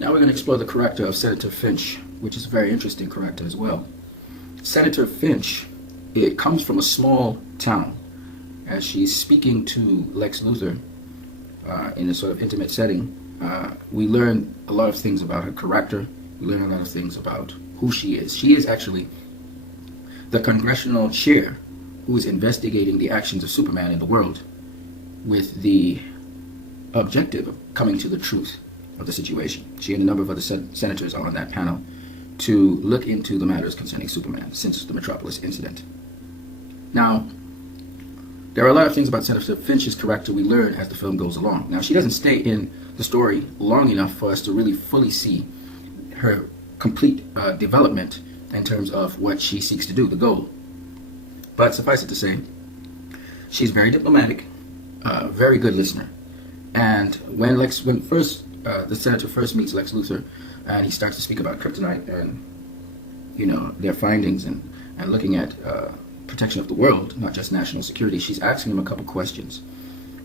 Now we're going to explore the character of Senator Finch, which is a very interesting character as well. Senator Finch, it comes from a small town. As she's speaking to Lex Luthor in a sort of intimate setting, we learn a lot of things about her character. We learn a lot of things about who she is. She is actually the congressional chair who is investigating the actions of Superman in the world with the objective of coming to the truth of the situation. She and a number of other senators are on that panel to look into the matters concerning Superman since the Metropolis incident. Now, there are a lot of things about Senator Finch's character we learn as the film goes along. Now, she doesn't stay in the story long enough for us to really fully see her complete development in terms of what she seeks to do, the goal. But suffice it to say, she's very diplomatic, very good listener. And when the senator first meets Lex Luthor, and he starts to speak about kryptonite and their findings and looking at protection of the world, not just national security, she's asking him a couple questions.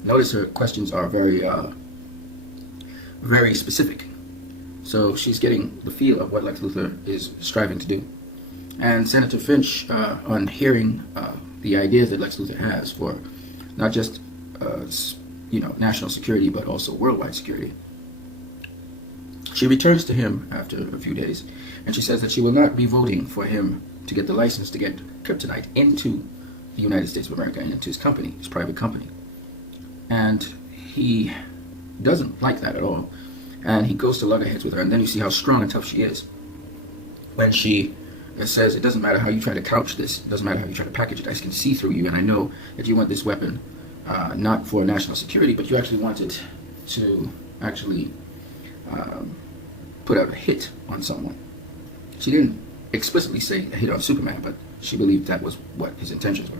Notice her questions are very very specific. So she's getting the feel of what Lex Luthor is striving to do. And Senator Finch, on hearing the ideas that Lex Luthor has for not just national security, but also worldwide security, she returns to him after a few days, and she says that she will not be voting for him to get the license to get kryptonite into the United States of America and into his company, his private company. And he doesn't like that at all, and he goes to loggerheads with her. And then you see how strong and tough she is when she says, it doesn't matter how you try to couch this, it doesn't matter how you try to package it, I can see through you, and I know that you want this weapon not for national security, but you actually want it to actually put out a hit on someone. She didn't explicitly say a hit on Superman, but she believed that was what his intentions were.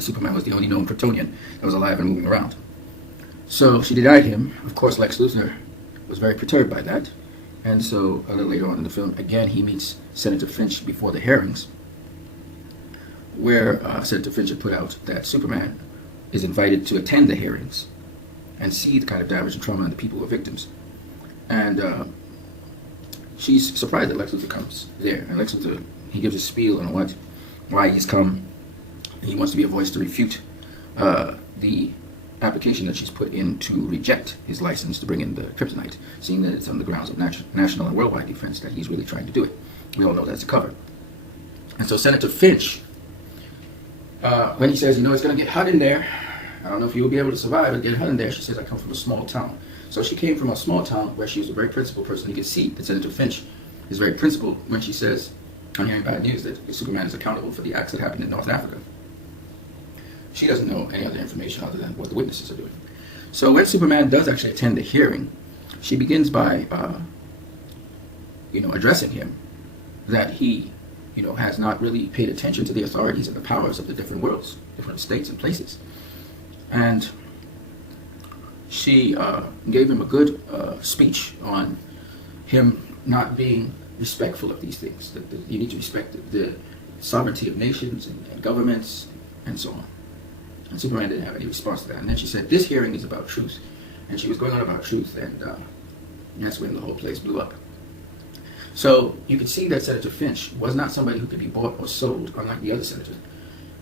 Superman was the only known Kryptonian that was alive and moving around. So she denied him. Of course, Lex Luthor was very perturbed by that. And so a little later on in the film, again, he meets Senator Finch before the hearings, where Senator Finch had put out that Superman is invited to attend the hearings and see the kind of damage and trauma and the people who are victims. And she's surprised that Lex Luthor comes there. And Lex Luthor, he gives a spiel on why he's come. He wants to be a voice to refute the application that she's put in to reject his license to bring in the kryptonite, seeing that it's on the grounds of national and worldwide defense that he's really trying to do it. We all know that's a cover. And so Senator Finch, when he says, it's going to get hot in there, I don't know if you'll be able to survive and get hot in there, she says, I come from a small town. So she came from a small town where she was a very principled person. You can see that Senator Finch is very principled when she says, I'm hearing bad news, that Superman is accountable for the acts that happened in North Africa. She doesn't know any other information other than what the witnesses are doing. So when Superman does actually attend the hearing, she begins by, addressing him that he, has not really paid attention to the authorities and the powers of the different worlds, different states and places. And she gave him a good speech on him not being respectful of these things, that you need to respect the sovereignty of nations and governments and so on. And Superman didn't have any response to that. And then she said, this hearing is about truth. And she was going on about truth, and that's when the whole place blew up. So you could see that Senator Finch was not somebody who could be bought or sold, unlike the other senators.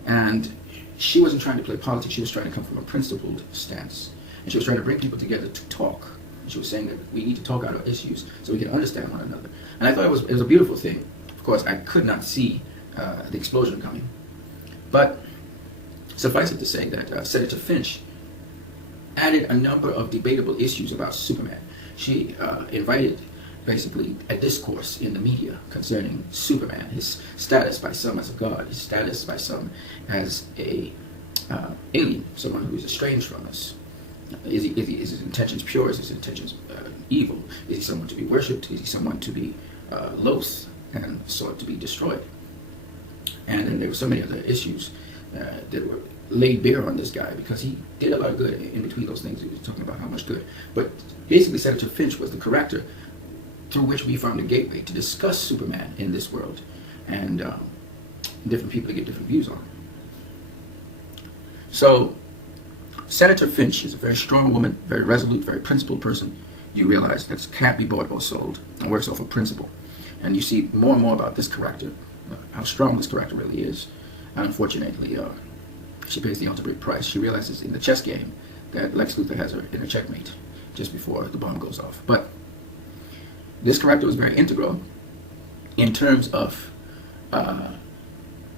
And she wasn't trying to play politics. She was trying to come from a principled stance. And she was trying to bring people together to talk. And she was saying that we need to talk out our issues so we can understand one another. And I thought it was a beautiful thing. Of course, I could not see the explosion coming. But suffice it to say that Senator Finch added a number of debatable issues about Superman. She invited basically a discourse in the media concerning Superman, his status by some as a god, his status by some as a alien, someone who is estranged from us. Is his intentions pure? Is his intentions evil? Is he someone to be worshipped? Is he someone to be loathed and sought to be destroyed? And then there were so many other issues that were laid bare on this guy, because he did a lot of good in between those things. He was talking about how much good. But basically, Senator Finch was the character through which we found a gateway to discuss Superman in this world, and different people to get different views on it. So Senator Finch is a very strong woman, very resolute, very principled person, you realize that can't be bought or sold and works off of principle. And you see more and more about this character, how strong this character really is. And unfortunately, she pays the ultimate price. She realizes in the chess game that Lex Luthor has her in a checkmate just before the bomb goes off. But this character was very integral in terms of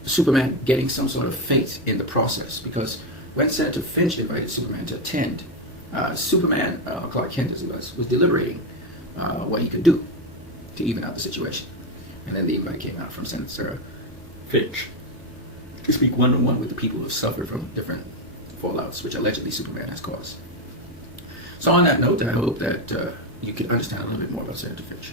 Superman getting some sort of fate in the process, because when Senator Finch invited Superman to attend, Superman, Clark Kent as he was deliberating what he could do to even out the situation. And then the invite came out from Senator Finch to speak one-on-one with the people who have suffered from different fallouts, which allegedly Superman has caused. So on that note, I hope that you can understand a little bit more about Senator Finch.